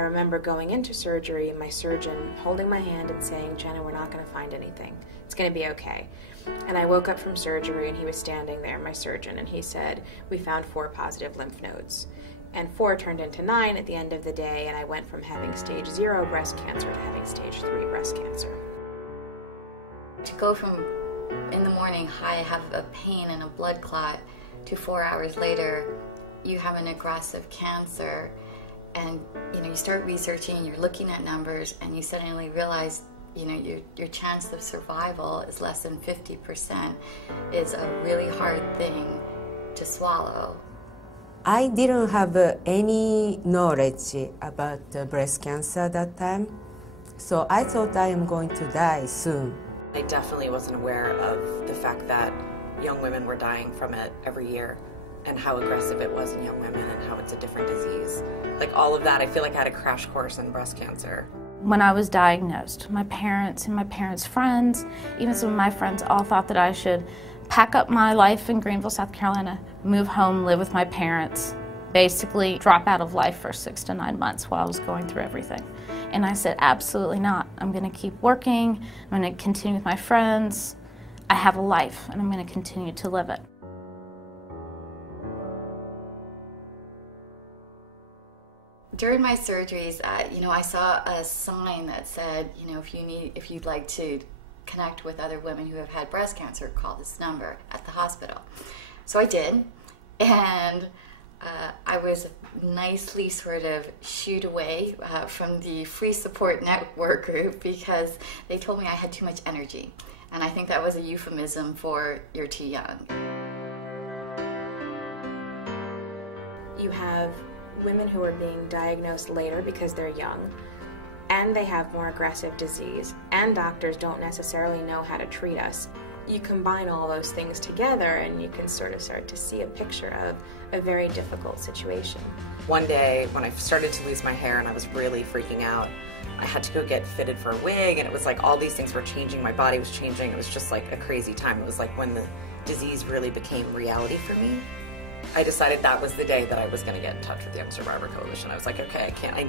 remember going into surgery, my surgeon holding my hand and saying, "Jenna, we're not going to find anything. It's going to be okay." And I woke up from surgery and he was standing there, my surgeon, and he said, "We found 4 positive lymph nodes." And 4 turned into 9 at the end of the day, and I went from having stage 0 breast cancer to having stage 3 breast cancer. To go from in the morning, hi, I have a pain and a blood clot, to 4 hours later, you have an aggressive cancer, and you start researching, you're looking at numbers, and you suddenly realize your chance of survival is less than 50%, is a really hard thing to swallow. I didn't have any knowledge about breast cancer at that time, so I thought I am going to die soon. I definitely wasn't aware of the fact that young women were dying from it every year, and how aggressive it was in young women, and how it's a different disease. Like all of that, I feel like I had a crash course in breast cancer. When I was diagnosed, my parents and my parents' friends, even some of my friends, all thought that I should pack up my life in Greenville, South Carolina, move home, live with my parents, basically drop out of life for 6 to 9 months while I was going through everything. And I said, absolutely not. I'm going to keep working. I'm going to continue with my friends. I have a life, and I'm going to continue to live it. During my surgeries, I saw a sign that said, if you'd like to connect with other women who have had breast cancer, call this number at the hospital. So I did, and I was nicely sort of shooed away from the free support network group because they told me I had too much energy, and I think that was a euphemism for "you're too young." You have women who are being diagnosed later because they're young, and they have more aggressive disease, and doctors don't necessarily know how to treat us. You combine all those things together and you can sort of start to see a picture of a very difficult situation. One day when I started to lose my hair and I was really freaking out, I had to go get fitted for a wig, and it was like all these things were changing, my body was changing, it was just like a crazy time. It was like when the disease really became reality for me. I decided that was the day that I was going to get in touch with the Young Survivor Coalition. I was like, okay, I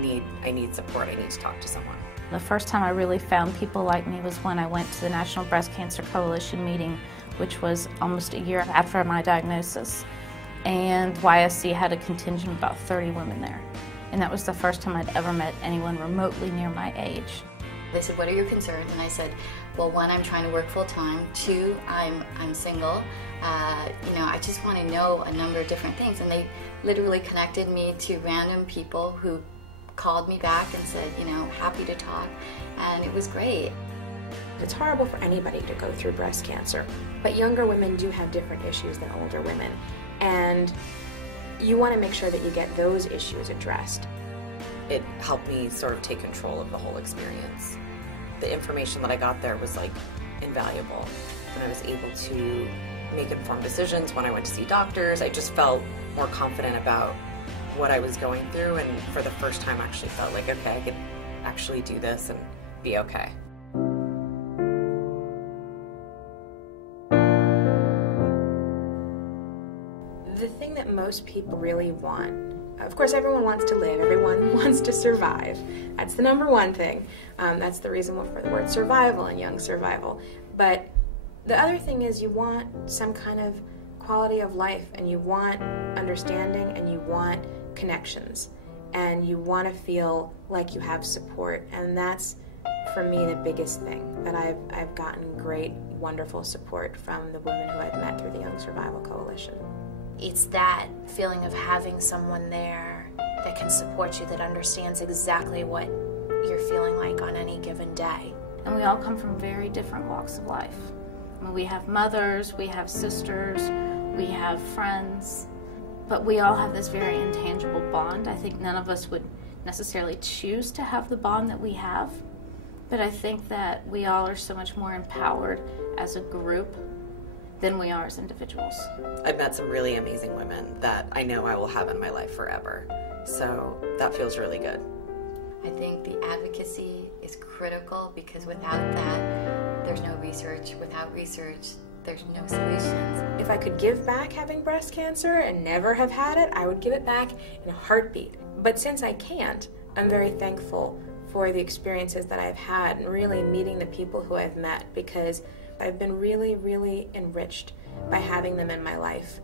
need support, I need to talk to someone. The first time I really found people like me was when I went to the National Breast Cancer Coalition meeting, which was almost a year after my diagnosis. And YSC had a contingent of about 30 women there. And that was the first time I'd ever met anyone remotely near my age. They said, "What are your concerns?" And I said, well, 1, I'm trying to work full-time. 2, I'm single. I just want to know a number of different things. And they literally connected me to random people who called me back and said, happy to talk. And it was great. It's horrible for anybody to go through breast cancer, but younger women do have different issues than older women. And you want to make sure that you get those issues addressed. It helped me sort of take control of the whole experience. The information that I got there was like invaluable, and I was able to make informed decisions when I went to see doctors. I just felt more confident about what I was going through, and for the first time actually felt like, okay, I could actually do this and be okay. The thing that most people really want, of course everyone wants to live, everyone wants to survive. That's the number one thing. That's the reason for the word survival and young survival. But the other thing is you want some kind of quality of life, and you want understanding, and you want connections, and you want to feel like you have support. And that's, for me, the biggest thing, that I've gotten great, wonderful support from the women who I've met through the Young Survival Coalition. It's that feeling of having someone there that can support you, that understands exactly what you're feeling like on any given day. And we all come from very different walks of life. I mean, we have mothers, we have sisters, we have friends, but we all have this very intangible bond. I think none of us would necessarily choose to have the bond that we have, but I think that we all are so much more empowered as a group than we are as individuals. I've met some really amazing women that I know I will have in my life forever, so that feels really good. I think the advocacy is critical, because without that, there's no research. Without research, there's no solutions. If I could give back having breast cancer and never have had it, I would give it back in a heartbeat. But since I can't, I'm very thankful for the experiences that I've had and really meeting the people who I've met, because I've been really, really enriched by having them in my life.